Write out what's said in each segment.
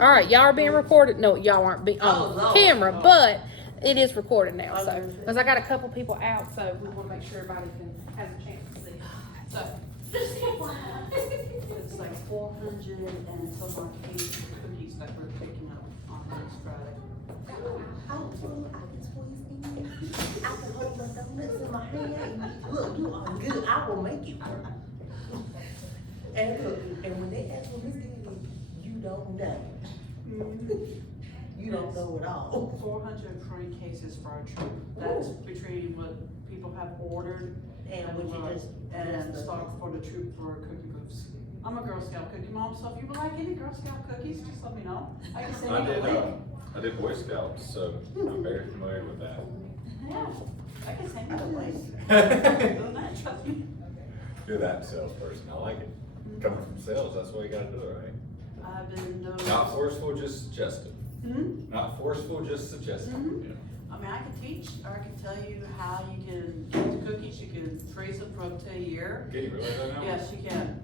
All right, y'all are being recorded. No, y'all aren't being on Lord. camera, but it is recorded now. So, because I got a couple people out, so we want to make sure everybody has a chance to see. So, just It's like 400 and some odd cookies that we're picking up on next Friday. I can squeeze in. I can hold my donuts in my hand. Look, you are good. I will make it work. And look, and when they ask for Miss Candy, you don't know. You don't know at all. 420 cases for our troop. That's between what people have ordered And what you just. and stock for the troop for cookie booths. I'm a Girl Scout cookie mom, so if you would like any Girl Scout cookies, just let me know. I can send you a link. I did Boy Scouts, so I'm very familiar with that. Yeah, I can send you a link. You're Doing that, trust me. that salesperson, I like it. Coming from sales, that's why you gotta do it, right? I've been doing. Not forceful, just suggestive. Hmm? Not forceful, just suggestive. Mhm. Yeah. I mean, I can teach, or I can tell you how you can get the cookies, you can freeze them for up to a year. Can you really do that now? Yes, you can.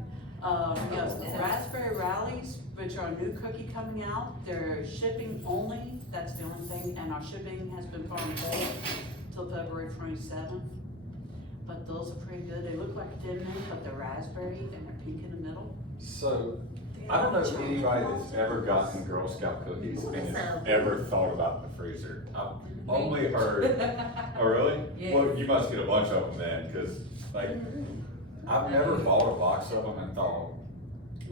Yes, the raspberry rallies, which are a new cookie coming out, they're shipping only, that's the only thing, and our shipping has been put on hold till February 27th. But those are pretty good, they look like Thin Mint, but they're raspberry and they're pink in the middle. So, I don't know if anybody that's ever gotten Girl Scout cookies and has ever thought about the freezer. I've only heard, oh really? Yeah. Well, you must get a bunch of them then, cause like, I've never bought a box of them and thought,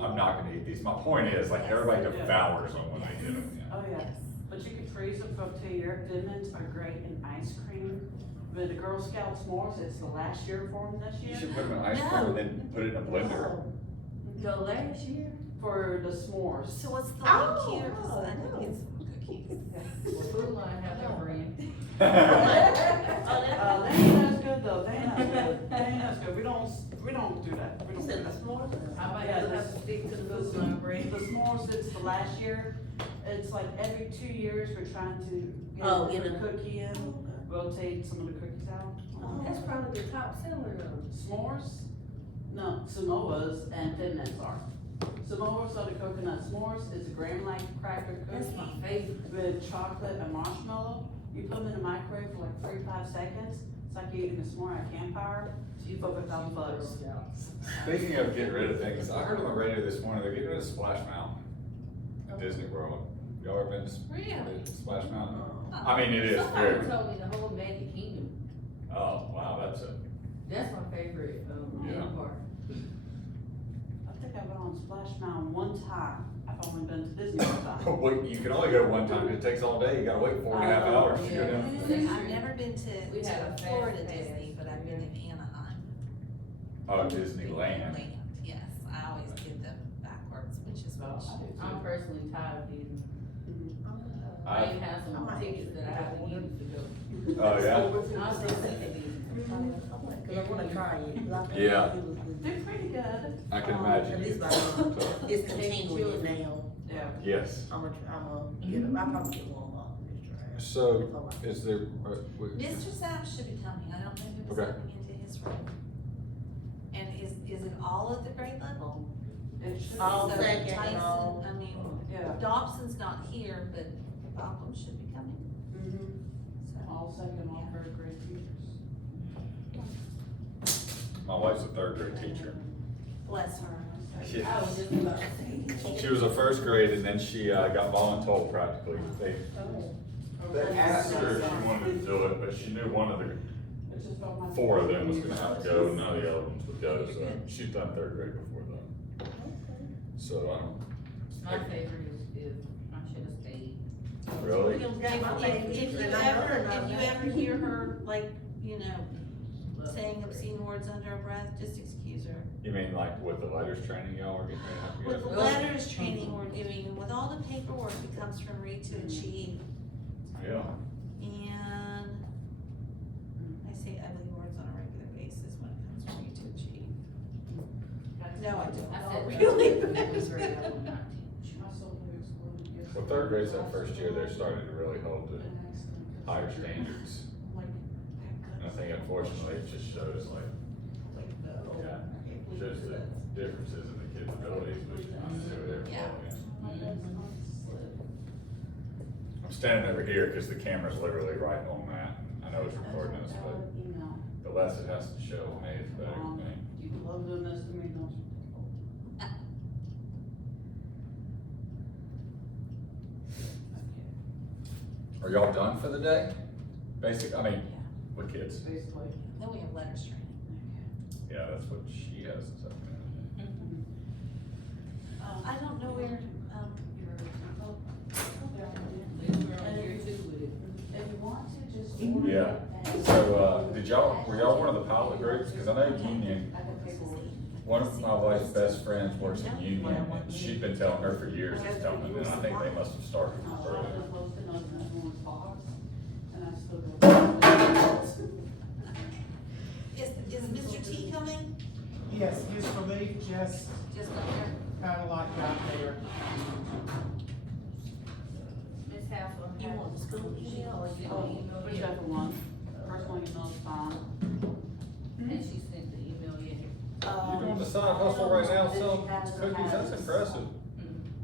I'm not gonna eat these. My point is, like, everybody devours them when they get them. Oh, yeah, but you can freeze them for up to a year. Thin Mints are great in ice cream. With the Girl Scout s'mores, it's the last year for them this You year. should put them in ice cream and then put it in a blender. The last year? For the s'mores. So what's the Oh, link here? 'Cause I no. know it's cookies. Well, Food Line have their brand. They ain't as good though, they ain't as good, they ain't as good, we don't do that, we You don't do said the that. small. I might Yeah, have to stick to the Food Line brand. The s'mores, it's the last year, it's like every 2 years, we're trying to Oh, get a get a- cookie in, rotate some of the cookies out. That's probably the top seller though. S'mores? No, Samoas and Thin Mints are. Samoas are the coconut s'mores, it's a graham-like cracker That's my cookie favorite. with chocolate and marshmallow. You put them in the microwave for like 3 to 5 seconds, it's like eating a s'more at a campfire, for $1,000. Speaking of getting rid of things, I heard on the radio this morning, they're getting rid of Splash Mountain at Disney World. Y'all ever been to Really? Splash Mountain? I mean, it is Somebody very, told me the whole Magic Kingdom. oh, wow, that's a, That's my favorite, Yeah. theme park. I think I went on Splash Mountain one time, I've only been to Disney one time. wait, you can only go one time, it takes all day, you gotta wait 4.5 hours to go Yeah. down. I've never been We had a to Florida fast pass. Disney, but I've been in Anaheim. Oh, Disneyland. Land, yes, I always get them backwards, which is Oh, which. I do too. I'm personally tired of Disney. I I, even have some tickets that I have to use to go. oh, yeah? I'm still thinking Disney. Cause I wanna try it. Like, Yeah. it was good. They're pretty good. I can At imagine. least like, it's continuing now. Yeah. Yes. I'm gonna get them. I'll probably get one more. So, is there, Mr. Sapp should be coming, I don't know who was Okay. coming into his room. And is it all at the grade level? It should. All So second and Tyson, all. I mean, Yeah. Dobson's not here, but Bobham should be coming, Mhm. so. All second, all third grade teachers. my wife's a third grade teacher. Bless her. I was just about to say. She was a first grade and then she, got voluntold practically. They asked her if she wanted to do it, but she knew one of the It's just about my. 4 of them was gonna have to go, none of the other ones would go, so she's done third grade before though. So, My favorite is I should have stayed. really? If you ever hear her, like, you know, saying obscene words under her breath, just excuse her. You mean like with the letters training y'all are getting ready to have With to the go? letters training we're doing, and with all the paperwork that comes from Read to Achieve, Yeah. and I say ugly words on a regular basis when it comes from Read to Achieve. No, I don't. I said Really? that was great. I will not teach. Well, third grade's that first year they're starting to really hold to higher standards. And I think unfortunately it just shows like, yeah, shows the differences in the kids' abilities, which is not necessarily their fault. I'm standing over here because the camera's literally right on that. I know it's recording us, but Email. the less it has to show me, it's better for me. You love doing this to me, don't you? Are y'all done for the day? I mean, with kids? Basically. Then we have letters training. Yeah, that's what she has this afternoon. I don't know where, We're here too with it. If you want to, just order Yeah. it and- So, were y'all one of the pilot groups? Cause I know Union, I got paperwork. one of my wife's best friends works in Union, and she'd been telling her for years it's coming, and I think they must have started I early. was posting on everyone's box, and I still go. is Mr. T coming? Yes, his relief just Just got there. kind of like got there. Ms. Hassel. You want the school email or you Oh, want email? whichever one, personal email's fine. And she sent the email yet. You're doing the side hustle right now, selling cookies, that's impressive.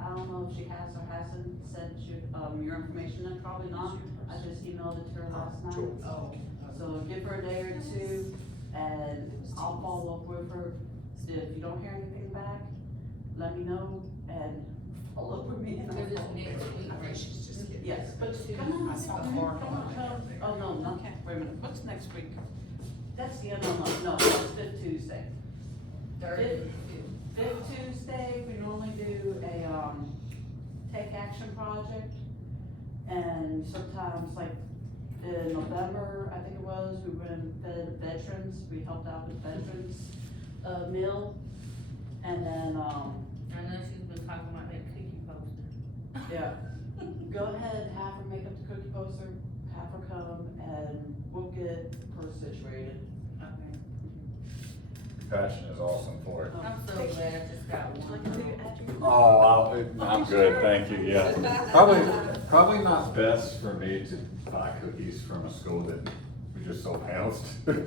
I don't know if she has or hasn't sent you, your information, and probably not, I just emailed it to her last night. Oh. So give her a day or two, and I'll follow up with her. If you don't hear anything back, let me know, and follow up with me. And I'll Cause it's follow up. next week, right? Yes, but come on, I saw the come mark on, on it. come on. Oh, no, not, Okay. wait a minute, what's next week? That's the end of the month, no, it's Fifth Tuesday. Third. Fifth Tuesday, we normally do a, take action project. And sometimes, like, in November, I think it was, we went and fed veterans, we helped out with veterans, meal. And then, I know she's been talking about that cookie poster. yeah, go ahead, have her make up the cookie poster, have her come, and we'll get her situated. Okay. Passion is awesome for it. I'm so glad I just got one. Oh, I'm good, thank you, yeah. Probably not best for me to buy cookies from a school that we just sold panels to.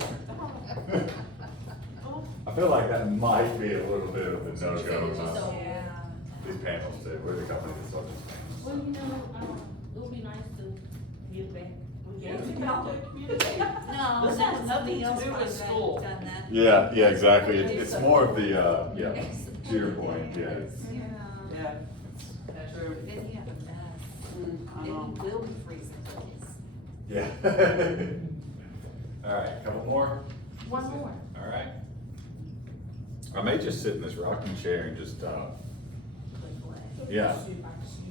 I feel like that might be a little bit of a no-go, huh? Yeah. These panels too, we're the company that sold these Well, panels. you know, it would be nice to give back. Yeah, you out to the community. No, This that has was nothing something to else do might with have school. done that. Yeah, exactly, it's more of the, yeah, to your point, yeah. Yeah. Yeah, that's true. Then you have a mess. Mm, I Then know. you will be freezing cookies. Yeah. All right, couple more? One more. All right. I may just sit in this rocking chair and just, yeah.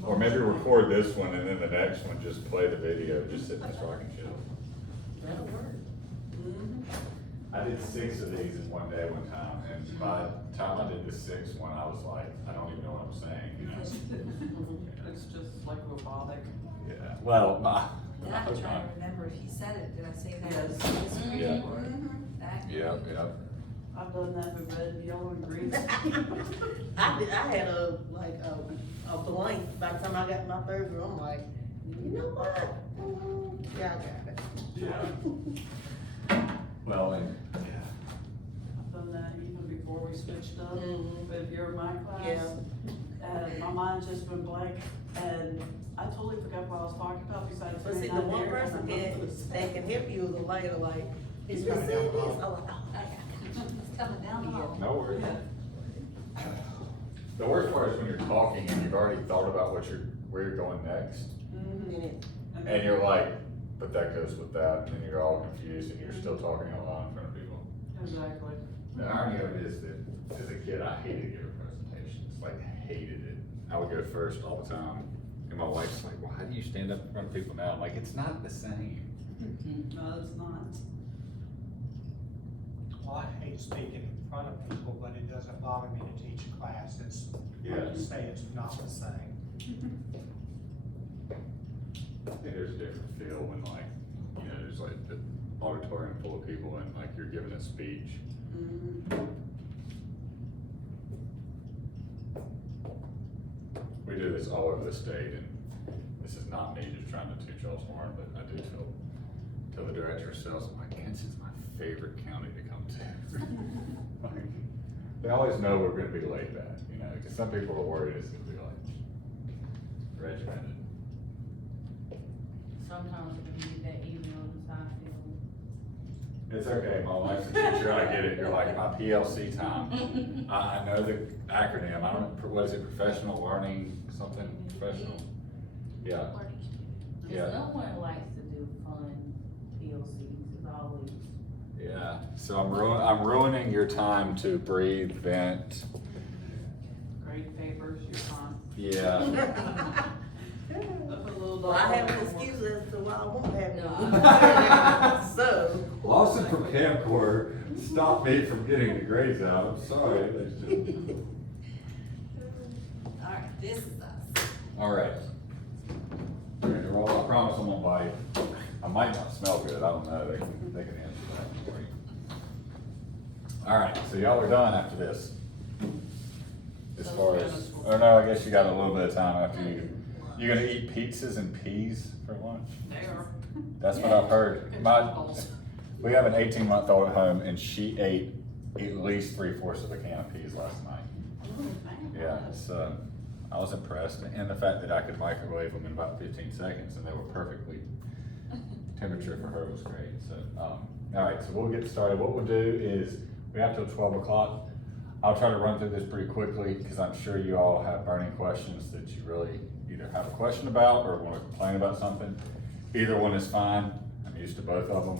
Or maybe record this one and then the next one, just play the video, just sit in this rocking chair. That'll work. Mhm. I did 6 of these in one day, one time, and by the time I did the 6th one, I was like, I don't even know what I'm saying, you know? It's just like robotic. Yeah, well, Then I'm trying to remember if you said it, did I say that? Yes. Yeah. That. yeah. I've done that with red, yellow, and green. I had a blank by the time I got my third girl, I'm like, you know what? Yeah, I got it. Yeah. Well, and, yeah. I've done that even before we switched up. Mhm. But if you're in my class, Yeah. and my mind just went blank, and I totally forgot what I was talking about besides. But see, being the out one there, person and I that was- can help you is a later, like, He's you coming said down this, the hall. I'm like, oh, It's coming down the hall. No worries. Yeah. The worst part is when you're talking and you've already thought about where you're going next, Mhm. and you're like, but that goes with that, and then you're all confused and you're still talking out loud in front of people. Exactly. The irony of it is that as a kid, I hated giving presentations, like hated it. I would go first all the time, and my wife's like, well, how do you stand up in front of people now? I'm like, it's not the same. No, it's not. Well, I hate speaking in front of people, but it doesn't bother me to teach a class. It's, like Yeah. you say, it's not the same. I think there's a different feel when like, there's like the auditorium full of people and like you're giving a speech. Mhm. We do this all over the state, and this is not me just trying to toot y'all's horn, but I do tell the director of sales, I'm like, Kansas's my favorite county to come to. Like, they always know we're gonna be laid back, because some people are worried it's gonna be like regimented. Sometimes when you get that email inside, It's okay, my wife's a teacher, I get it, you're like my PLC time. I know the acronym, I don't, what is it, professional learning, something, professional? Yeah, Yeah. because no one likes to do fun PLCs, it's always. yeah, so I'm ruining your time to breathe, vent, Grade papers, you're fine. yeah. Well, I have an excuse as to why I won't have No. it. So. Lawson from Camcor stopped me from getting the grades out, I'm sorry. Alright, this is us. All right. Ready to roll? I promise I'm gonna bite. I might not smell good, I don't know, they can answer that for you. All right, so y'all are done after this. As far as, or no, I guess you got a little bit of time after you're gonna eat pizzas and peas for lunch? They are. That's what I've heard. We have an 18-month-old at home and she ate at least 3/4 of a can of peas last night. Yeah, so I was impressed, and the fact that I could microwave them in about 15 seconds and they were perfectly temperature for her was great. So, all right, so we'll get started. What we'll do is we have till 12 o'clock. I'll try to run through this pretty quickly because I'm sure you all have burning questions that you really either have a question about or want to complain about something. Either one is fine. I'm used to both of them.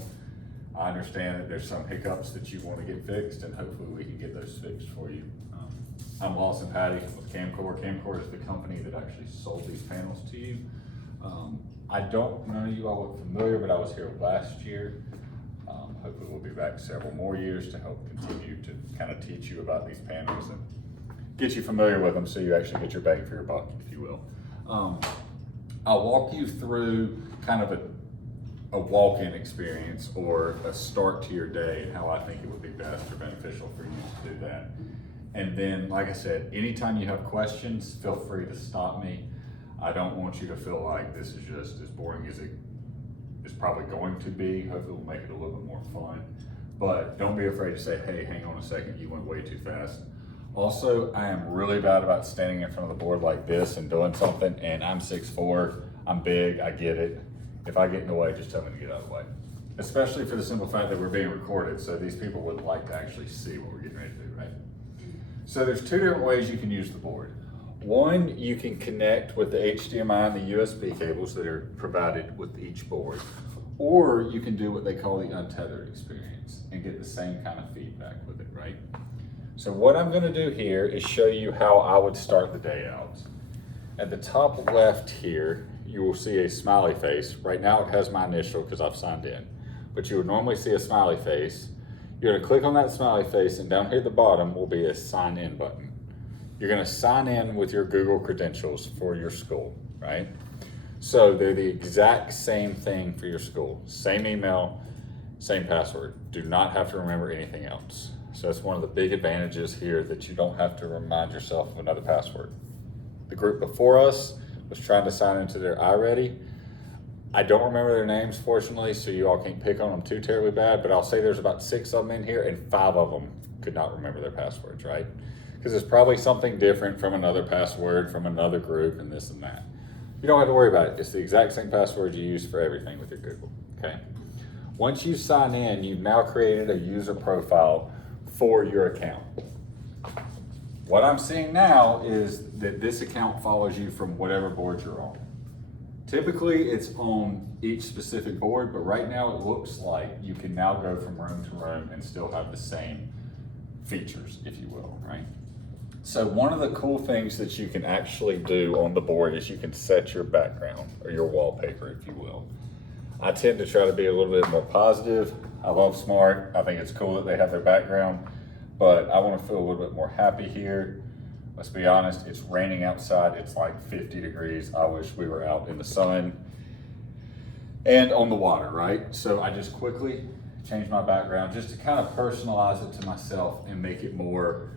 I understand that there's some hiccups that you want to get fixed, and hopefully we can get those fixed for you. I'm Lawson Patty with Camcor. Camcor is the company that actually sold these panels to you. I don't know you all look familiar, but I was here last year. Hopefully we'll be back several more years to help continue to kind of teach you about these panels and get you familiar with them so you actually get your bang for your buck, if you will. I'll walk you through kind of a walk-in experience or a start to your day and how I think it would be best or beneficial for you to do that. And then, like I said, anytime you have questions, feel free to stop me. I don't want you to feel like this is just as boring as it is probably going to be. Hopefully we'll make it a little bit more fun. But don't be afraid to say, hey, hang on a second, you went way too fast. Also, I am really bad about standing in front of the board like this and doing something, and I'm 6'4", I'm big, I get it. If I get in the way, just tell me to get out of the way. Especially for the simple fact that we're being recorded, so these people would like to actually see what we're getting ready to do, right? So there's two different ways you can use the board. One, you can connect with the HDMI and the USB cables that are provided with each board, or you can do what they call the untethered experience and get the same kind of feedback with it, right? So what I'm gonna do here is show you how I would start the day out. At the top left here, you will see a smiley face. Right now it has my initial because I've signed in, but you would normally see a smiley face. You're gonna click on that smiley face, and down here at the bottom will be a sign in button. You're gonna sign in with your Google credentials for your school, right? So they're the exact same thing for your school. Same email, same password. Do not have to remember anything else. So that's one of the big advantages here, that you don't have to remind yourself of another password. The group before us was trying to sign into their iReady. I don't remember their names, fortunately, so you all can't pick on them too terribly bad, but I'll say there's about 6 of them in here, and 5 of them could not remember their passwords, right? Because it's probably something different from another password from another group and this and that. You don't have to worry about it. It's the exact same password you use for everything with your Google, okay? Once you sign in, you've now created a user profile for your account. What I'm seeing now is that this account follows you from whatever board you're on. Typically it's on each specific board, but right now it looks like you can now go from room to room and still have the same features, if you will, right? So one of the cool things that you can actually do on the board is you can set your background or your wallpaper, if you will. I tend to try to be a little bit more positive. I love Smart. I think it's cool that they have their background, but I want to feel a little bit more happy here. Let's be honest, it's raining outside. It's like 50 degrees. I wish we were out in the sun and on the water, right? So I just quickly changed my background just to kind of personalize it to myself and make it more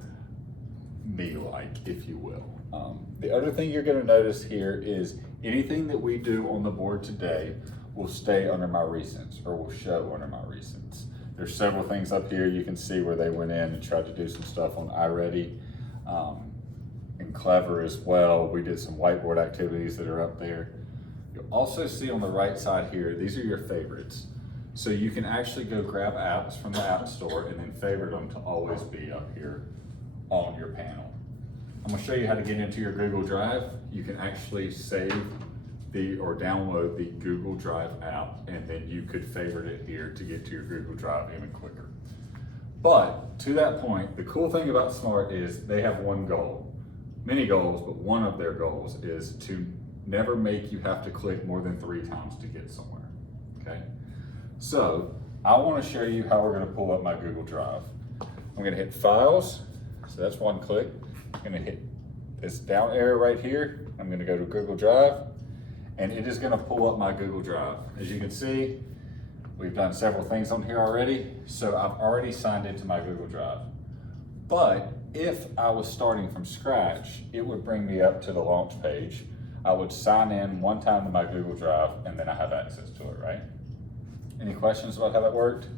me-like, if you will. The other thing you're gonna notice here is anything that we do on the board today will stay under my recents, or will show under my recents. There's several things up here you can see where they went in and tried to do some stuff on iReady, and Clever as well. We did some whiteboard activities that are up there. You'll also see on the right side here, these are your favorites. So you can actually go grab apps from the App Store and then favorite them to always be up here on your panel. I'm gonna show you how to get into your Google Drive. You can actually save or download the Google Drive app, and then you could favorite it here to get to your Google Drive even quicker. But to that point, the cool thing about Smart is they have one goal, many goals, but one of their goals is to never make you have to click more than 3 times to get somewhere, okay? So I wanna show you how we're gonna pull up my Google Drive. I'm gonna hit Files, so that's one click. I'm gonna hit this down arrow right here. I'm gonna go to Google Drive, and it is gonna pull up my Google Drive. As you can see, we've done several things on here already, so I've already signed into my Google Drive. But if I was starting from scratch, it would bring me up to the launch page. I would sign in one time to my Google Drive, and then I have access to it, right? Any questions about how that worked?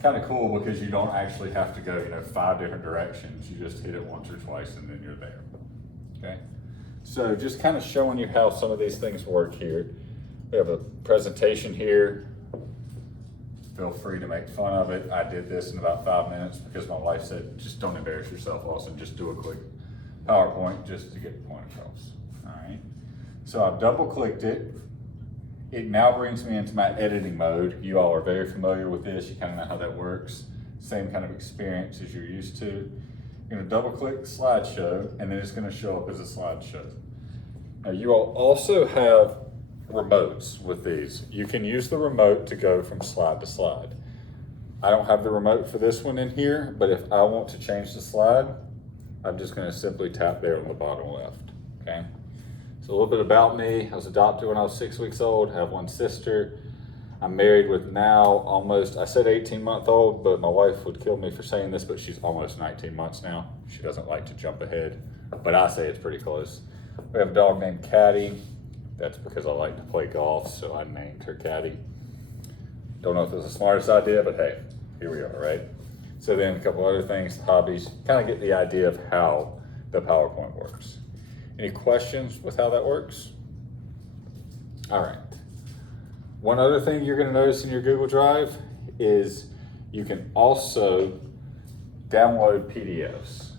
Kind of cool because you don't actually have to go, 5 different directions. You just hit it once or twice and then you're there, okay? So just kind of showing you how some of these things work here. We have a presentation here. Feel free to make fun of it. I did this in about 5 minutes because my wife said, just don't embarrass yourself, Austin, just do a quick PowerPoint just to get the point across, all right? So I've double clicked it. It now brings me into my editing mode. You all are very familiar with this. You kind of know how that works. Same kind of experience as you're used to. You're gonna double click slideshow, and then it's gonna show up as a slideshow. Now you all also have remotes with these. You can use the remote to go from slide to slide. I don't have the remote for this one in here, but if I want to change the slide, I'm just gonna simply tap there on the bottom left, okay? So a little bit about me. I was adopted when I was 6 weeks old. I have one sister. I'm married with now almost, I said 18-month-old, but my wife would kill me for saying this, but she's almost 19 months now. She doesn't like to jump ahead, but I say it's pretty close. We have a dog named Caddy. That's because I like to play golf, so I named her Caddy. Don't know if it was the smartest idea, but hey, here we are, right? So then a couple other things, hobbies, kind of get the idea of how the PowerPoint works. Any questions with how that works? All right. One other thing you're gonna notice in your Google Drive is you can also download PDFs.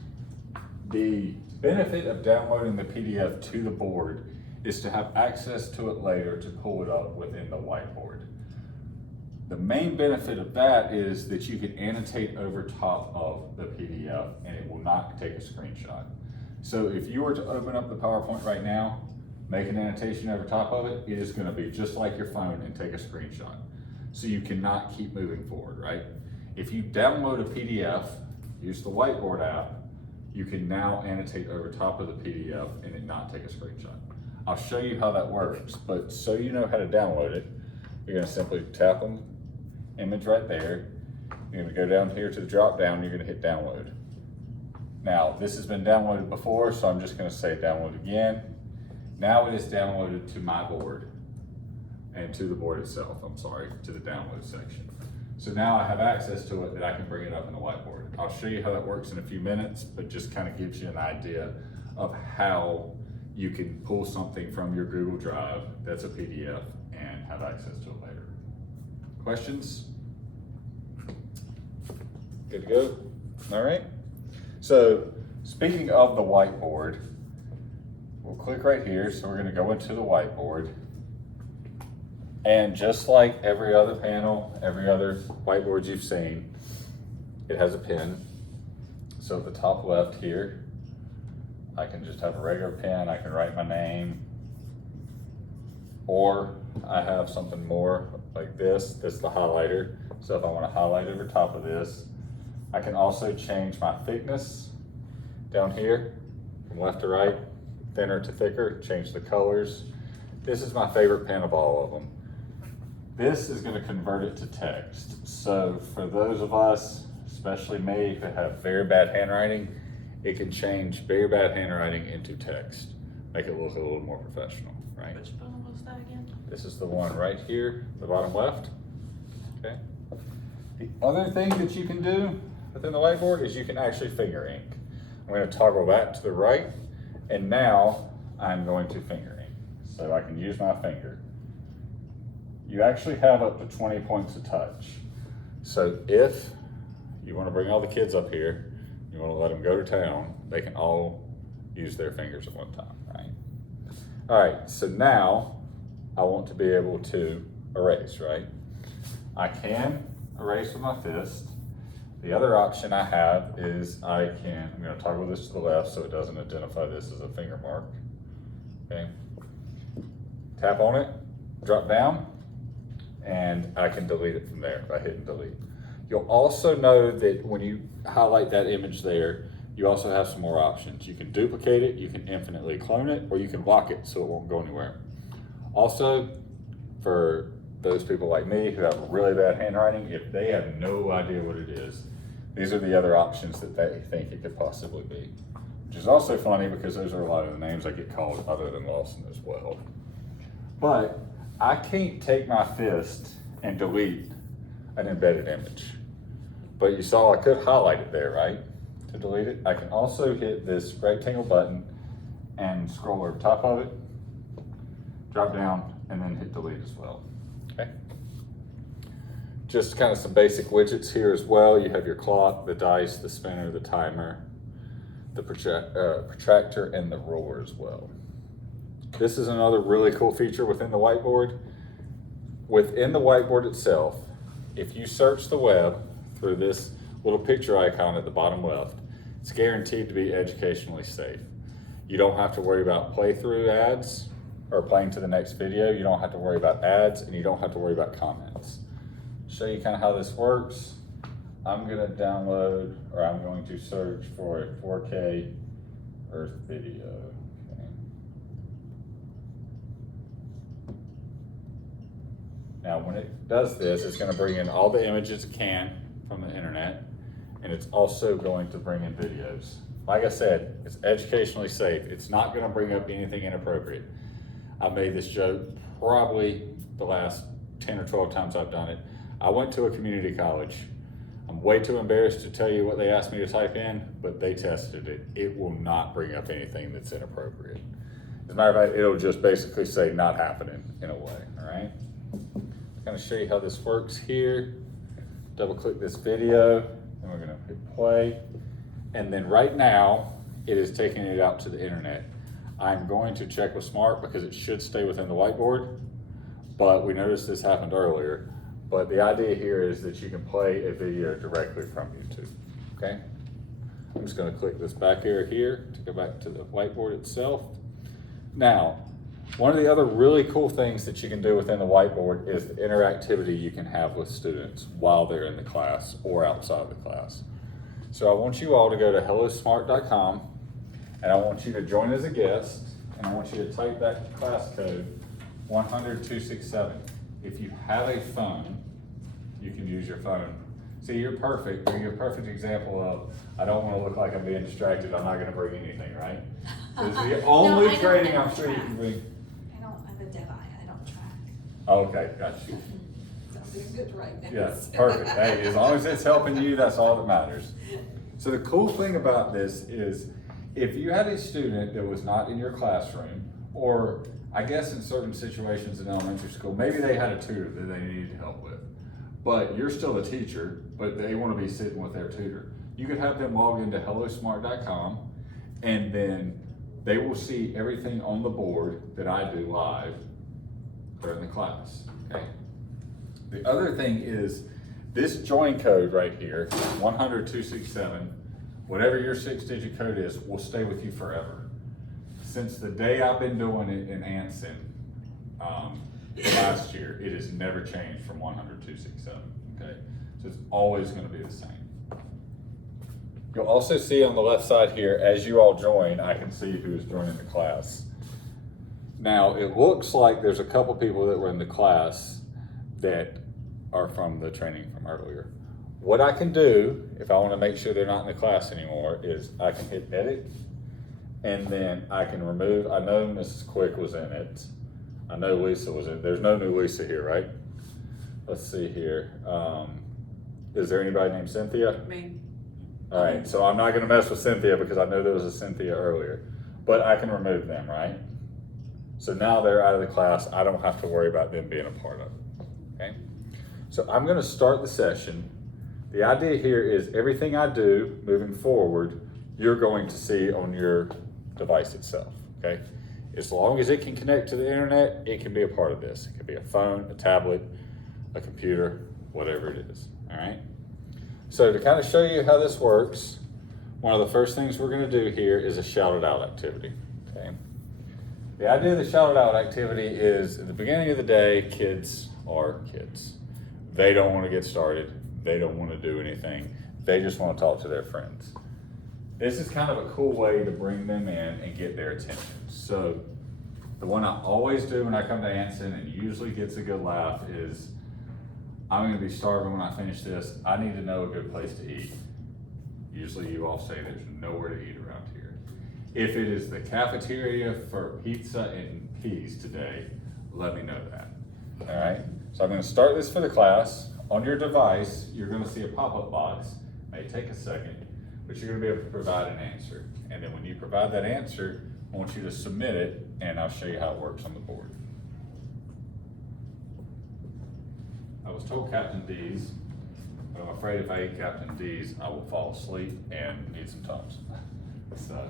The benefit of downloading the PDF to the board is to have access to it later to pull it up within the whiteboard. The main benefit of that is that you can annotate over top of the PDF and it will not take a screenshot. So if you were to open up the PowerPoint right now, make an annotation over top of it, it is gonna be just like your phone and take a screenshot. So you cannot keep moving forward, right? If you download a PDF, use the whiteboard app, you can now annotate over top of the PDF and it not take a screenshot. I'll show you how that works, but so you know how to download it, you're gonna simply tap on image right there. You're gonna go down here to the drop down, you're gonna hit download. Now, this has been downloaded before, so I'm just gonna say download again. Now it is downloaded to my board and to the board itself, I'm sorry, to the download section. So now I have access to it that I can bring it up in the whiteboard. I'll show you how that works in a few minutes, but just kind of gives you an idea of how you can pull something from your Google Drive that's a PDF and have access to it later. Questions? Good to go? All right. So speaking of the whiteboard, we'll click right here. So we're gonna go into the whiteboard. And just like every other panel, every other whiteboard you've seen, it has a pen. So at the top left here, I can just have a regular pen. I can write my name. Or I have something more like this. This is the highlighter. So if I want to highlight over top of this, I can also change my thickness down here from left to right, thinner to thicker, change the colors. This is my favorite pen of all of them. This is going to convert it to text. So for those of us, especially me, who have very bad handwriting, it can change very bad handwriting into text, make it look a little more professional, right? Which phone was that again? This is the one right here, the bottom left, okay? The other thing that you can do within the whiteboard is you can actually finger ink. I'm gonna toggle that to the right, and now I'm going to finger ink. so I can use my finger. You actually have up to 20 points of touch. So if you want to bring all the kids up here, you want to let them go to town, they can all use their fingers at one time, right? All right, so now I want to be able to erase, right? I can erase with my fist. The other option I have is I'm gonna toggle this to the left so it doesn't identify this as a finger mark, okay? Tap on it, drop down, and I can delete it from there by hitting delete. You'll also know that when you highlight that image there, you also have some more options. You can duplicate it, you can infinitely clone it, or you can block it so it won't go anywhere. Also, for those people like me who have really bad handwriting, if they have no idea what it is, these are the other options that they think it could possibly be. Which is also funny because those are a lot of the names I get called other than Lawson as well. But I can't take my fist and delete an embedded image. But you saw I could highlight it there, right? To delete it. I can also hit this rectangle button and scroll over top of it, drop down, and then hit delete as well, okay? Just kind of some basic widgets here as well. You have your clock, the dice, the spinner, the timer, the protractor, and the ruler as well. This is another really cool feature within the whiteboard. Within the whiteboard itself, if you search the web through this little picture icon at the bottom left, it's guaranteed to be educationally safe. You don't have to worry about playthrough ads or playing to the next video. You don't have to worry about ads, and you don't have to worry about comments. Show you kind of how this works. I'm going to search for a 4K Earth video. Okay. Now, when it does this, it's going to bring in all the images it can from the internet, and it's also going to bring in videos. Like I said, it's educationally safe. It's not going to bring up anything inappropriate. I made this joke probably the last 10 or 12 times I've done it. I went to a community college. I'm way too embarrassed to tell you what they asked me to type in, but they tested it. It will not bring up anything that's inappropriate. As a matter of fact, it'll just basically say not happening in a way, all right? I'm gonna show you how this works here. Double click this video, and we're gonna hit play. And then right now, it is taking it out to the internet. I'm going to check with Smart because it should stay within the whiteboard, but we noticed this happened earlier. But the idea here is that you can play a video directly from YouTube, okay? I'm just gonna click this back arrow here to go back to the whiteboard itself. Now, one of the other really cool things that you can do within the whiteboard is the interactivity you can have with students while they're in the class or outside of the class. So I want you all to go to hellosmart.com, and I want you to join as a guest, and I want you to type that class code 100267. If you have a phone, you can use your phone. See, you're perfect. You're a perfect example of, I don't want to look like I'm being distracted. I'm not going to bring anything, right? So it's the only I don't training I'm track. sure you can bring. I'm a dev eye, I don't track. Okay, got you. So I'm doing good right now. Yes, perfect. Hey, as long as it's helping you, that's all that matters. So the cool thing about this is if you had a student that was not in your classroom, or I guess in certain situations in elementary school, maybe they had a tutor that they needed help with, but you're still a teacher, but they want to be sitting with their tutor. You could have them log into hellosmart.com, and then they will see everything on the board that I do live during the class, okay? The other thing is this join code right here, 100267, whatever your 6-digit code is, will stay with you forever. Since the day I've been doing it in Anson, last year, it has never changed from 100267, okay? So it's always gonna be the same. You'll also see on the left side here, as you all join, I can see who is joining the class. Now, it looks like there's a couple people that were in the class that are from the training from earlier. What I can do, if I wanna make sure they're not in the class anymore, is I can hit edit, and then I can remove, I know Mrs. Quick was in it. I know Lisa was in it. There's no new Lisa here, right? Let's see here. Is there anybody named Cynthia? Me. All right, so I'm not gonna mess with Cynthia because I know there was a Cynthia earlier, but I can remove them, right? So now they're out of the class. I don't have to worry about them being a part of it, okay? So I'm gonna start the session. The idea here is everything I do moving forward, you're going to see on your device itself, okay? As long as it can connect to the internet, it can be a part of this. It could be a phone, a tablet, a computer, whatever it is, all right? So to kind of show you how this works, one of the first things we're gonna do here is a shout it out activity, okay? The idea of the shout it out activity is at the beginning of the day, kids are kids. They don't wanna get started. They don't wanna do anything. They just wanna talk to their friends. This is kind of a cool way to bring them in and get their attention. So the one I always do when I come to Anson and usually gets a good laugh is, I'm gonna be starving when I finish this. I need to know a good place to eat. Usually you all say there's nowhere to eat around here. If it is the cafeteria for pizza and peas today, let me know that, all right? So I'm gonna start this for the class. On your device, you're gonna see a pop-up box. May take a second, but you're gonna be able to provide an answer. And then when you provide that answer, I want you to submit it and I'll show you how it works on the board. I was told Captain D's, but I'm afraid if I eat Captain D's, I will fall asleep and need some Tums. So,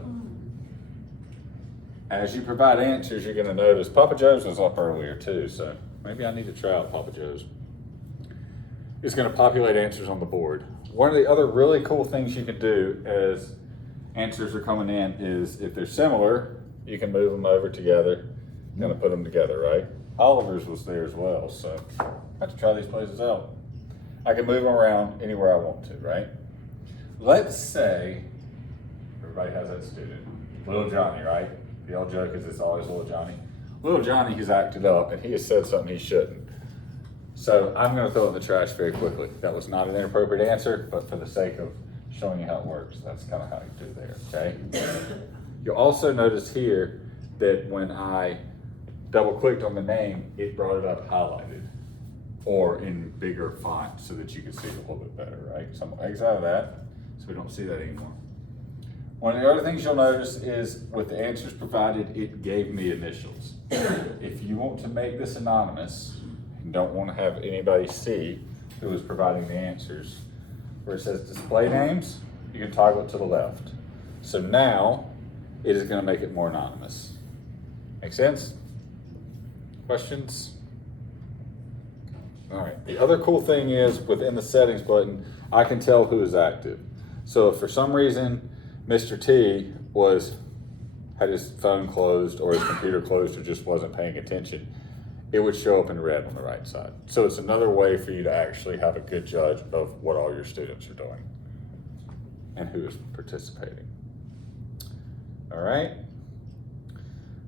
as you provide answers, you're gonna notice Papa Joe's was up earlier too, so maybe I need to try out Papa Joe's. It's gonna populate answers on the board. One of the other really cool things you can do as answers are coming in is if they're similar, you can move them over together, kind of put them together, right? Oliver's was there as well, so I have to try these places out. I can move them around anywhere I want to, right? Let's say, everybody has that student, Little Johnny, right? The old joke is it's always Little Johnny. Little Johnny has acted up and he has said something he shouldn't. So I'm gonna throw it in the trash very quickly. That was not an inappropriate answer, but for the sake of showing you how it works, that's kind of how you do there, okay? You'll also notice here that when I double clicked on the name, it brought it up highlighted or in bigger font so that you can see it a little bit better, right? So I'm gonna exit out of that so we don't see that anymore. One of the other things you'll notice is with the answers provided, it gave me initials. If you want to make this anonymous and don't want to have anybody see who is providing the answers, where it says display names, you can toggle it to the left. So now it is going to make it more anonymous. Make sense? Questions? All right. The other cool thing is within the settings button, I can tell who is active. So if for some reason Mr. T had his phone closed or his computer closed or just wasn't paying attention, it would show up in red on the right side. So it's another way for you to actually have a good judge of what all your students are doing and who is participating. All right.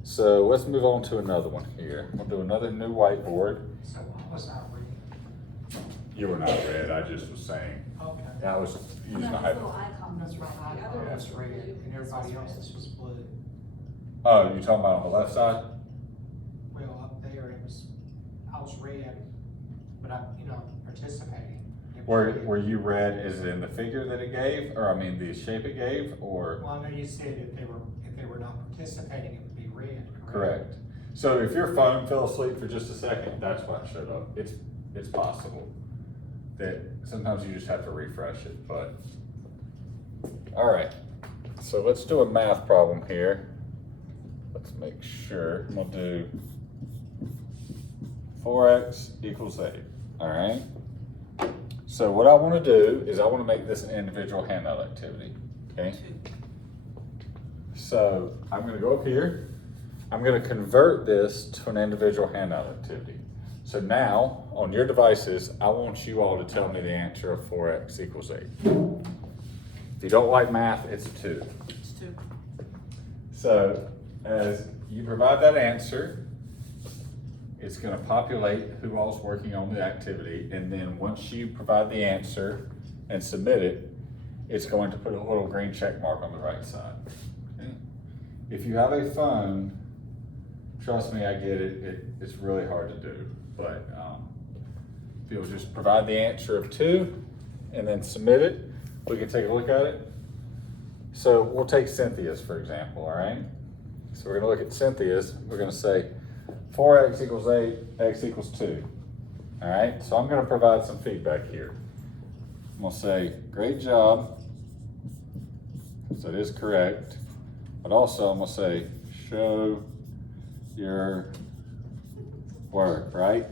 So let's move on to another one here. We'll do another new whiteboard. So what was that reading? You were not red, I just was saying. Okay. I was using a hyper. That's right, that's red, and everybody else's was blue. Oh, you're talking about on the left side? Well, up there, I was red, but I, participating. It was red. Were you red as in the figure that it gave, or I mean the shape it gave, or? Well, I know you said if they were not participating, it would be red, correct? Correct. So if your phone fell asleep for just a second, that's why it showed up. It's possible that sometimes you just have to refresh it, but. All right, so let's do a math problem here. Let's make sure, I'm gonna do 4x equals 8, all right? So what I wanna do is I wanna make this an individual handout activity, okay? So I'm gonna go up here, I'm gonna convert this to an individual handout activity. So now, on your devices, I want you all to tell me the answer of 4x equals 8. If you don't like math, it's 2. It's 2. So as you provide that answer, it's gonna populate who all's working on the activity, and then once you provide the answer and submit it, it's going to put a little green check mark on the right side. Okay? If you have a phone, trust me, I get it, it's really hard to do, but if you'll just provide the answer of 2 and then submit it, we can take a look at it. So we'll take Cynthia's, for example, all right? So we're gonna look at Cynthia's, we're gonna say, 4x equals 8, x equals 2. All right, so I'm gonna provide some feedback here. I'm gonna say, great job. So it is correct. But also I'm gonna say, show your work, right?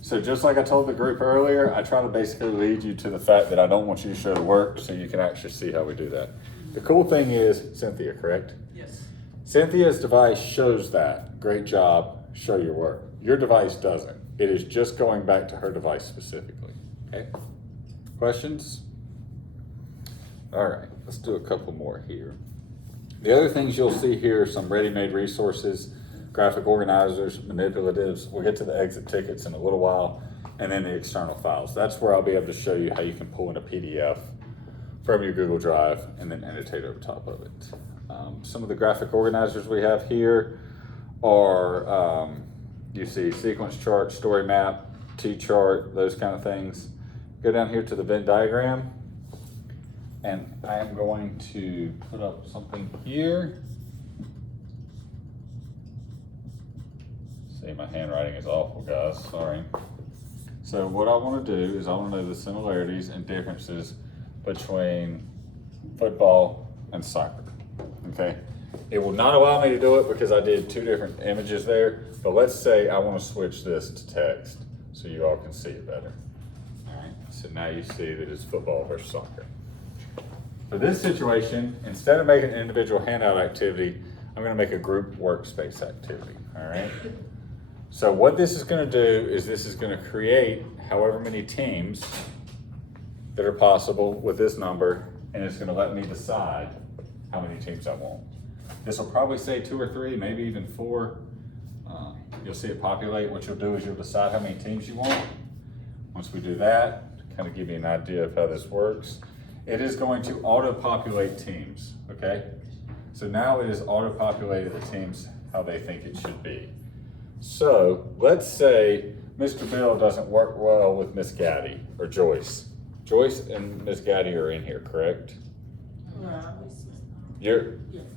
So just like I told the group earlier, I try to basically lead you to the fact that I don't want you to show the work so you can actually see how we do that. The cool thing is, Cynthia, correct? Yes. Cynthia's device shows that. Great job, show your work. Your device doesn't. It is just going back to her device specifically, okay? Questions? All right, let's do a couple more here. The other things you'll see here are some ready-made resources, graphic organizers, manipulatives. We'll get to the exit tickets in a little while, and then the external files. That's where I'll be able to show you how you can pull in a PDF from your Google Drive and then annotate over top of it. Some of the graphic organizers we have here are, you see sequence chart, story map, T-chart, those kind of things. Go down here to the Venn diagram, and I am going to put up something here. See, my handwriting is awful, guys, sorry. So what I want to do is I want to know the similarities and differences between football and soccer, okay? It will not allow me to do it because I did two different images there, but let's say I want to switch this to text so you all can see it better. All right, so now you see that it's football versus soccer. For this situation, instead of making an individual handout activity, I'm going to make a group workspace activity, all right? So what this is going to do is this is going to create however many teams that are possible with this number, and it's going to let me decide how many teams I want. This will probably say 2 or 3, maybe even 4. You'll see it populate. What you'll do is you'll decide how many teams you want. Once we do that, to kind of give you an idea of how this works, it is going to auto-populate teams, okay? So now it is auto-populated the teams how they think it should be. So let's say Mr. Bill doesn't work well with Miss Gaddy or Joyce. Joyce and Miss Gaddy are in here, correct? Are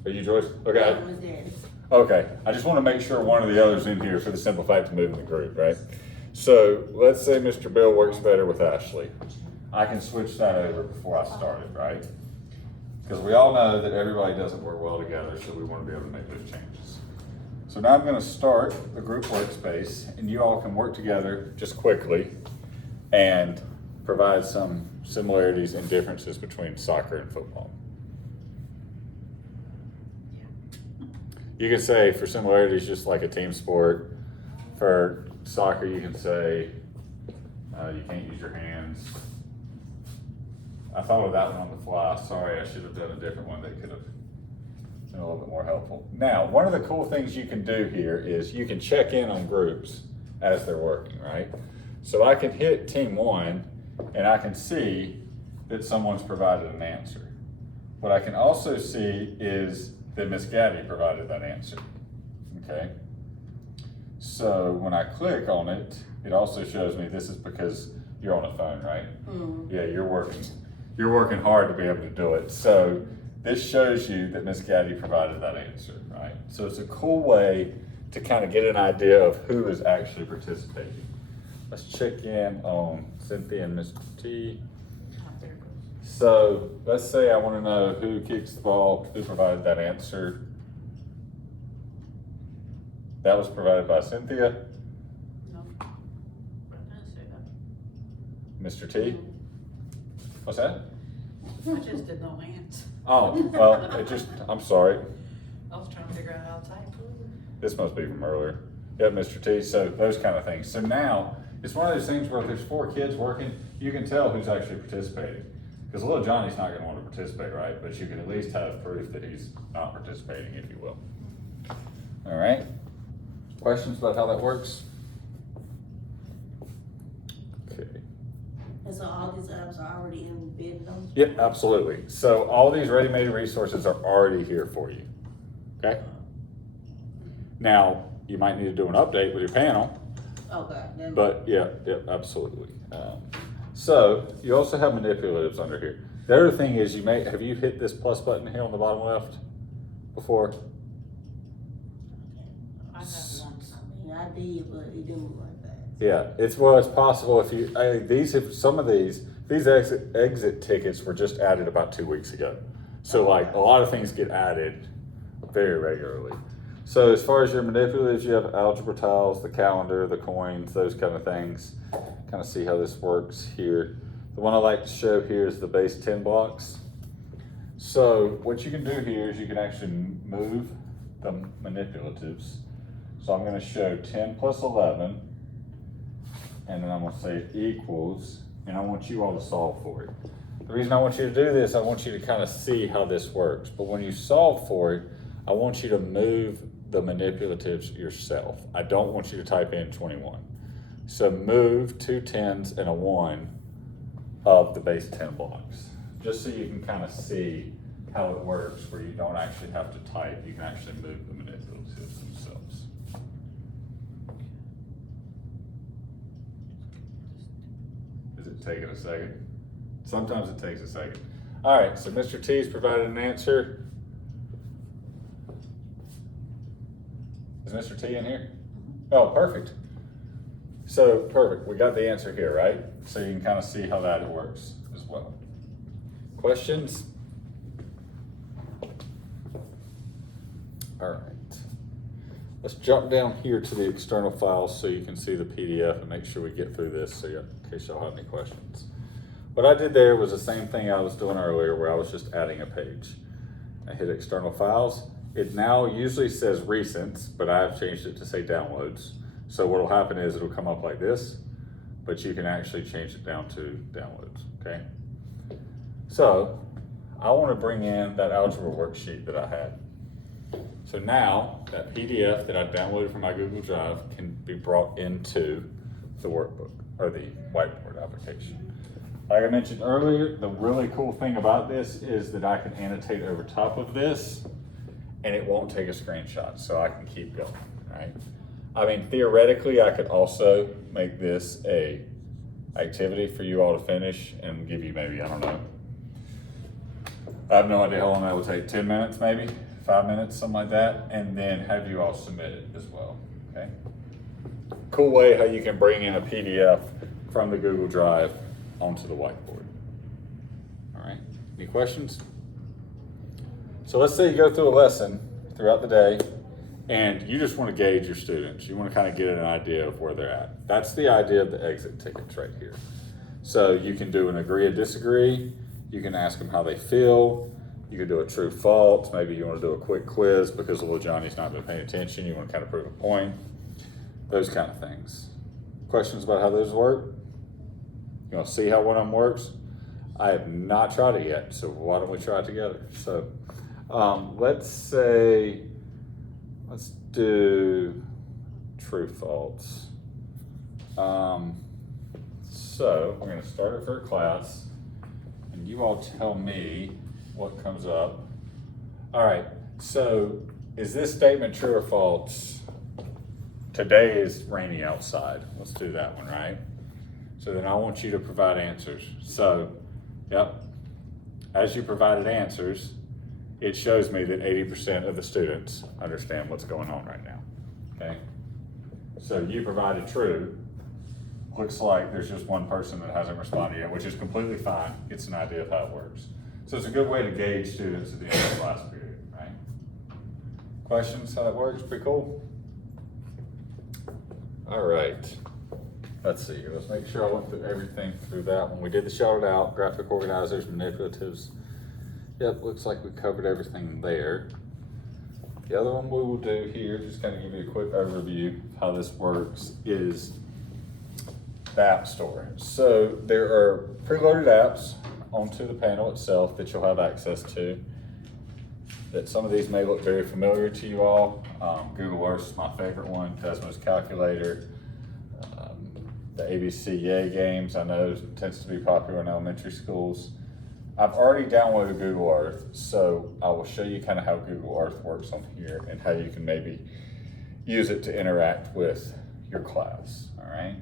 you Joyce? Okay. Okay, I just want to make sure one of the others in here for the simple fact of moving the group, right? So let's say Mr. Bill works better with Ashley. I can switch that over before I started, right? Because we all know that everybody doesn't work well together, so we want to be able to make those changes. So now I'm going to start the group workspace, and you all can work together just quickly and provide some similarities and differences between soccer and football. You can say for similarities, just like a team sport. For soccer, you can say you can't use your hands. I thought of that one on the fly. Sorry, I should have done a different one that could have been a little bit more helpful. Now, one of the cool things you can do here is you can check in on groups as they're working, right? So I can hit team 1 and I can see that someone's provided an answer. What I can also see is that Miss Gaddy provided that answer, okay? So when I click on it, it also shows me this is because you're on a phone, right? Mm-hmm. Yeah, you're working hard to be able to do it. So this shows you that Miss Gaddy provided that answer, right? So it's a cool way to kind of get an idea of who is actually participating. Let's check in on Cynthia and Mr. T. So let's say I want to know who kicks the ball, who provided that answer. That was provided by Cynthia. No. I didn't say that. Mr. T? What's that? I just did no hands. Oh, well, I'm sorry. I was trying to figure out how to type. This must be from earlier. Yeah, Mr. T, so those kind of things. So now, it's one of those things where if there's 4 kids working, you can tell who's actually participating. Because little Johnny's not gonna want to participate, right? But you can at least have proof that he's not participating, if you will. All right? Questions about how that works? Okay. And so all these apps are already embedded on? Yep, absolutely. So all these ready-made resources are already here for you, okay? Now, you might need to do an update with your panel, Okay. but yeah, absolutely. So you also have manipulatives under here. The other thing is have you hit this plus button here on the bottom left before? I have once. I I did, but it didn't move like that. Yeah, it's possible if you, some of these exit tickets were just added about 2 weeks ago. So like a lot of things get added very regularly. So as far as your manipulatives, you have algebra tiles, the calendar, the coins, those kind of things. Kind of see how this works here. The one I like to show here is the base 10 blocks. So what you can do here is you can actually move the manipulatives. So I'm gonna show 10 plus 11, and then I'm gonna say equals, and I want you all to solve for it. The reason I want you to do this, I want you to kind of see how this works. But when you solve for it, I want you to move the manipulatives yourself. I don't want you to type in 21. So move 2 10s and a 1 of the base 10 blocks, just so you can kind of see how it works, where you don't actually have to type, you can actually move the manipulatives themselves. Is it taking a second? Sometimes it takes a second. All right, so Mr. T's provided an answer. Is Mr. T in here? Oh, perfect. So, perfect, we got the answer here, right? So you can kind of see how that works as well. Questions? All right. Let's jump down here to the external files so you can see the PDF and make sure we get through this in case y'all have any questions. What I did there was the same thing I was doing earlier where I was just adding a page. I hit external files. It now usually says recents, but I have changed it to say downloads. So what will happen is it'll come up like this, but you can actually change it down to downloads, okay? So I want to bring in that algebra worksheet that I had. So now that PDF that I downloaded from my Google Drive can be brought into the workbook or the whiteboard application. Like I mentioned earlier, the really cool thing about this is that I can annotate over top of this and it won't take a screenshot, so I can keep going, right? I mean, theoretically, I could also make this a activity for you all to finish and give you maybe, I don't know, I have no idea how long that will take, 10 minutes maybe, 5 minutes, something like that, and then have you all submit it as well, okay? Cool way how you can bring in a PDF from the Google Drive onto the whiteboard. All right, any questions? So let's say you go through a lesson throughout the day and you just want to gauge your students. You want to kind of get an idea of where they're at. That's the idea of the exit tickets right here. So you can do an agree or disagree. You can ask them how they feel. You can do a true false. Maybe you want to do a quick quiz because little Johnny's not been paying attention. You want to kind of prove a point. Those kind of things. Questions about how those work? You want to see how one of them works? I have not tried it yet, so why don't we try it together? So let's do true false. So we're going to start it for a class, and you all tell me what comes up. All right, so is this statement true or false? Today is rainy outside. Let's do that one, right? So then I want you to provide answers. So, yep, as you provided answers, it shows me that 80% of the students understand what's going on right now, okay? So you provided true. Looks like there's just one person that hasn't responded yet, which is completely fine. Gets an idea of how it works. So it's a good way to gauge students at the end of the class period, right? Questions, how that works? Pretty cool? All right. Let's see, let's make sure I went through everything through that one. We did the shout out, graphic organizers, manipulatives. Yep, looks like we covered everything there. The other one we will do here, just kind of give you a quick overview of how this works, is the App Store. So there are preloaded apps onto the panel itself that you'll have access to. That some of these may look very familiar to you all. Google Earth is my favorite one, Desmo's Calculator. The ABC Yay games, I know tends to be popular in elementary schools. I've already downloaded Google Earth, so I will show you kind of how Google Earth works on here and how you can maybe use it to interact with your class, all right?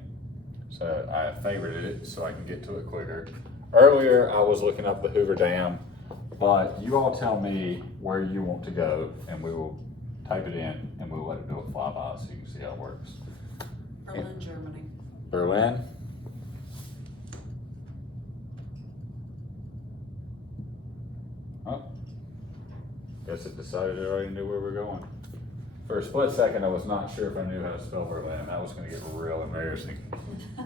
So I favorited it so I can get to it quicker. Earlier, I was looking up the Hoover Dam, but you all tell me where you want to go and we will type it in and we'll let it do a flyby so you can see how it works. Berlin, Germany. Berlin. Huh? Guess it decided it already knew where we're going. For a split second, I was not sure if I knew how to spell Berlin. That was gonna get real embarrassing.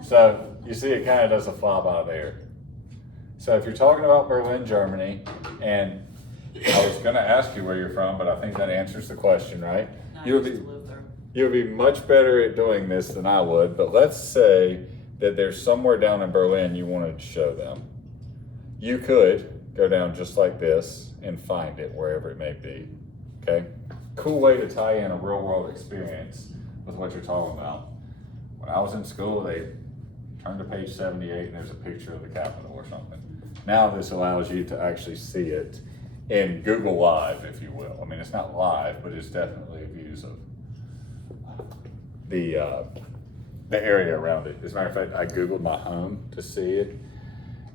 So, you see, it kinda does a flyby there. So if you're talking about Berlin, Germany, and I was gonna ask you where you're from, but I think that answers the question, right? No, I You would used be, to live there. you would be much better at doing this than I would, but let's say that there's somewhere down in Berlin you wanted to show them. You could go down just like this and find it wherever it may be, okay? Cool way to tie in a real world experience with what you're talking about. When I was in school, they turned to page 78 and there's a picture of the Capitol or something. Now this allows you to actually see it in Google Live, if you will. I mean, it's not live, but it's definitely views of the area around it. As a matter of fact, I Googled my home to see it,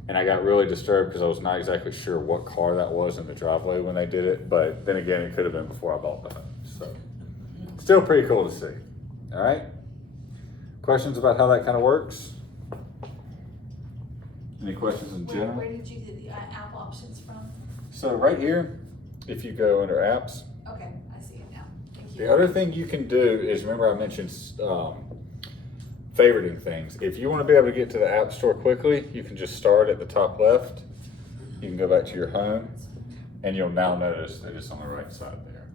and I got really disturbed because I was not exactly sure what car that was in the driveway when they did it, but then again, it could have been before I bought the home, so. Still pretty cool to see, all right? Questions about how that kind of works? Any questions in general? Where did you get the app options from? So right here, if you go under apps, Okay, I see it now. Thank you. the other thing you can do is, remember I mentioned favoriting things. If you want to be able to get to the App Store quickly, you can just start at the top left. You can go back to your home, and you'll now notice that it's on the right side there.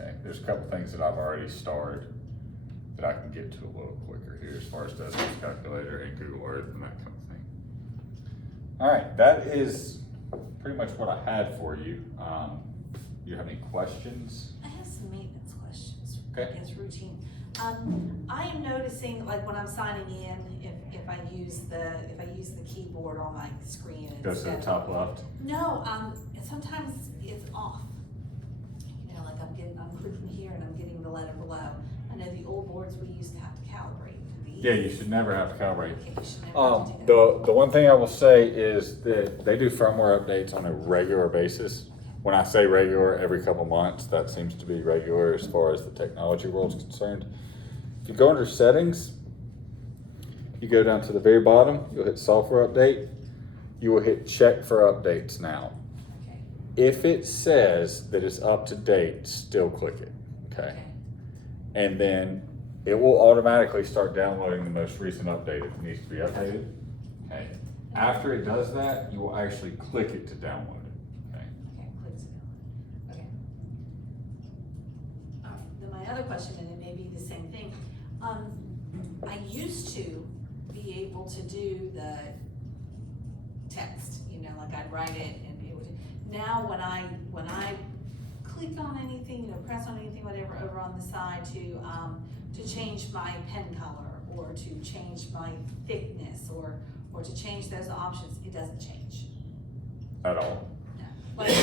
Okay, there's a couple things that I've already starred that I can get to a little quicker here as far as Design's Calculator and Google Earth and that kind of thing. All right, that is pretty much what I had for you. Do you have any questions? I have some maintenance questions. Okay. I guess routine. I am noticing, like when I'm signing in, if I use the keyboard on my screen. Goes to the instead top of- left. No, sometimes it's off. You know, like I'm clicking here and I'm getting the letter below. I know the old boards we used to have to calibrate for these. Yeah, you should never have to calibrate. Okay, you should never have to do that. The one thing I will say is that they do firmware updates on a regular basis. When I say regular, every couple months, that seems to be regular as far as the technology world is concerned. If you go under settings, you go down to the very bottom, you'll hit software update. You will hit check for updates now. Okay, If it says that it's up to date, still click it, okay? okay. And then it will automatically start downloading the most recent update if it needs to be updated, okay? After it does that, you will actually click it to download it, okay? Okay, click to download. Okay. All right, then my other question, and it may be the same thing. I used to be able to do the text, you know, like I'd write it and it would, now when I click on anything, you know, press on anything, whatever, over on the side to change my pen color or to change my thickness or to change those options, it doesn't change. At all. No. Like,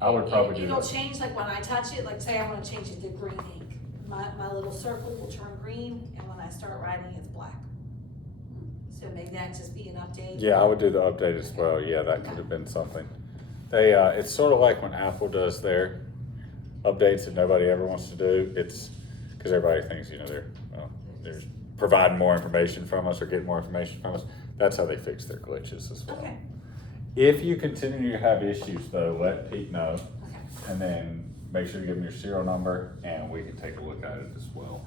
I would probably do It'll that. change, like when I touch it, like say I wanna change it to green ink. My little circle will turn green, and when I start writing, it's black. So maybe that just be an update? Yeah, I would do the update as well. Yeah, that could have been something. They, it's sort of like when Apple does their updates that nobody ever wants to do. It's because everybody thinks, you know, they're providing more information from us or getting more information from us. That's how they fix their glitches as well. Okay, If you continue to have issues though, let Pete know, okay. and then make sure to give him your serial number and we can take a look at it as well.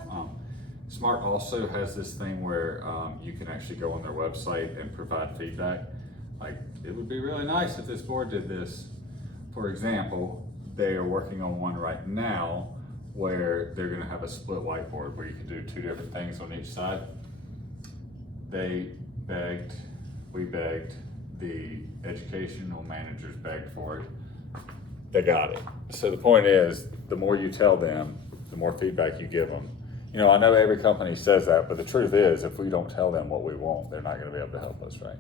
Smart also has this thing where you can actually go on their website and provide feedback. Like, it would be really nice if this board did this. For example, they are working on one right now where they're gonna have a split whiteboard where you can do two different things on each side. We begged, the educational managers begged for it. They got it. So the point is, the more you tell them, the more feedback you give them. You know, I know every company says that, but the truth is, if we don't tell them what we want, they're not gonna be able to help us, right?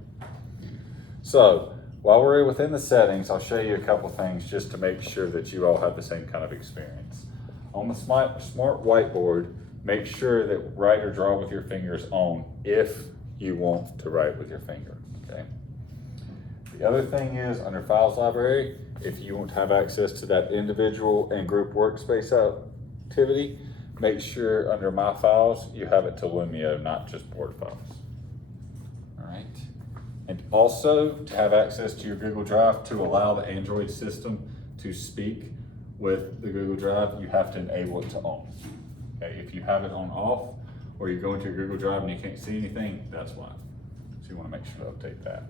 So, while we're within the settings, I'll show you a couple things just to make sure that you all have the same kind of experience. On the smart whiteboard, make sure that write or draw with your fingers on if you want to write with your finger, okay? The other thing is, under Files Library, if you want to have access to that individual and group workspace activity, make sure under My Files, you have it to Lumio, not just board files. All right. And also to have access to your Google Drive to allow the Android system to speak with the Google Drive, you have to enable it to on. Okay, if you have it on off, or you go into your Google Drive and you can't see anything, that's why. So you want to make sure to update that.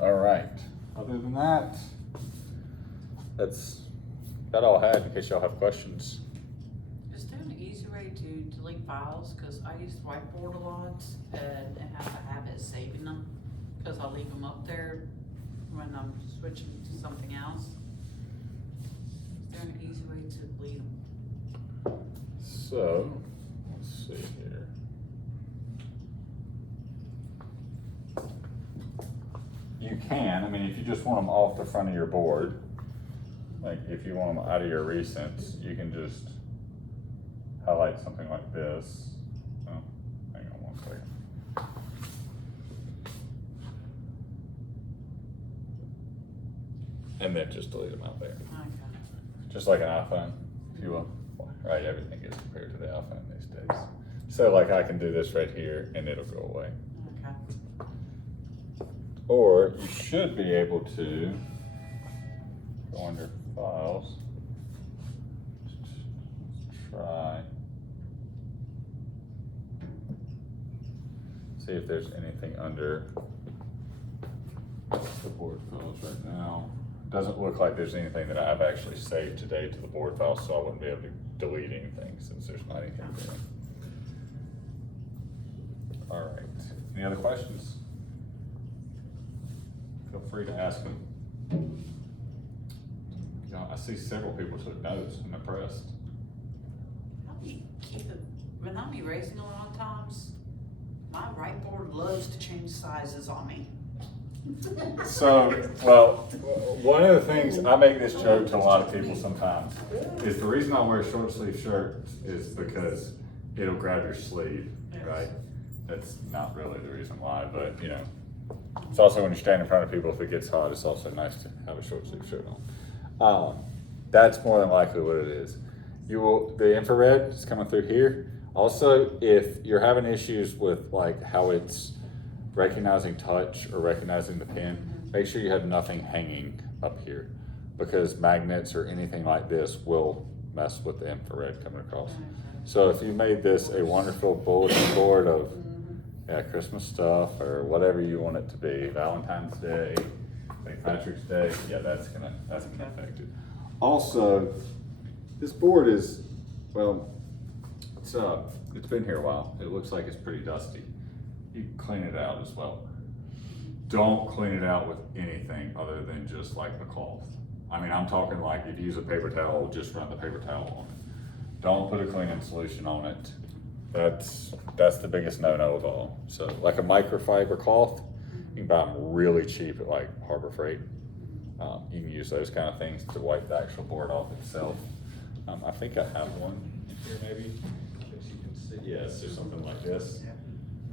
All right, other than that, that's all I had in case y'all have questions. Is there an easy way to delete files? Cause I use Whiteboard a lot and have a habit of saving them. Cause I leave them up there when I'm switching to something else. Is there an easy way to delete them? So, let's see here. You can, I mean, if you just want them off the front of your board, like if you want them out of your recents, you can just highlight something like this. Oh, hang on one second. And then just delete them out there. Okay. Just like an iPhone, if you will. Right, everything gets compared to the iPhone these days. So like I can do this right here and it'll go away. Okay. Or you should be able to go under files. Try. See if there's anything under the board files right now. Doesn't look like there's anything that I've actually saved today to the board file, so I wouldn't be able to delete anything since there's not anything there. All right, any other questions? Feel free to ask them. You know, I see several people took notes. I'm impressed. I'll be when I'm erasing a lot of times, my whiteboard loves to change sizes on me. So, well, one of the things, I make this joke to a lot of people sometimes, is the reason I wear short sleeve shirts is because it'll grab your sleeve, right? That's not really the reason why, but you know, it's also when you stand in front of people, if it gets hot, it's also nice to have a short sleeve shirt on. That's more than likely what it is. The infrared is coming through here. Also, if you're having issues with like how it's recognizing touch or recognizing the pen, make sure you have nothing hanging up here, because magnets or anything like this will mess with the infrared coming across. So if you made this a wonderful bulletin board of Christmas stuff or whatever you want it to be, Valentine's Day, St. Patrick's Day, yeah, that's gonna affect it. Also, this board is, well, it's been here a while. It looks like it's pretty dusty. You can clean it out as well. Don't clean it out with anything other than just like a cloth. I mean, I'm talking like if you use a paper towel, just run the paper towel on it. Don't put a cleaning solution on it. That's the biggest no-no of all. So like a microfiber cloth, you can buy them really cheap at like Harbor Freight. You can use those kind of things to wipe the actual board off itself. I think I have one in here maybe, that you can see. Yes, or something like this.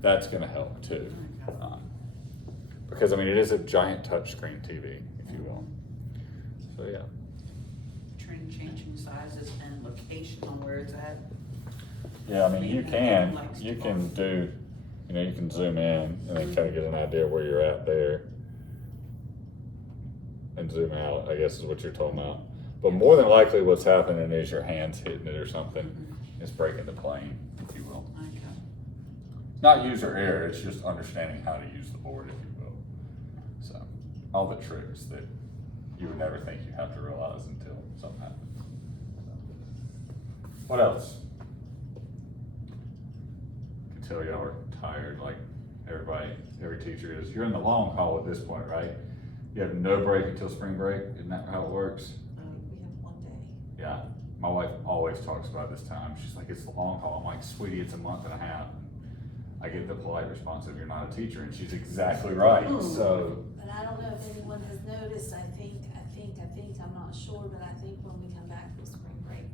That's gonna help too. Because I mean, it is a giant touchscreen TV, if you will. So yeah. Changing sizes and location on where it's at. Yeah, I mean, you can do, you know, you can zoom in and then kind of get an idea where you're at there. And zoom out, I guess is what you're talking about. But more than likely what's happening is your hand's hitting it or something. It's breaking the plane, if you will. Okay. Not user error, it's just understanding how to use the board, if you will. So, all the tricks that you would never think you have to realize until something happens. So. What else? I can tell y'all are tired, like every teacher is. You're in the long haul at this point, right? You have no break until spring break, isn't that how it works? We have 1 day. Yeah, my wife always talks about this time. She's like, it's the long haul. I'm like, sweetie, it's a month and a half. I get the polite response of, you're not a teacher, and she's exactly right, so. But I don't know if anyone has noticed, I think, I'm not sure, but I think when we come back from spring break,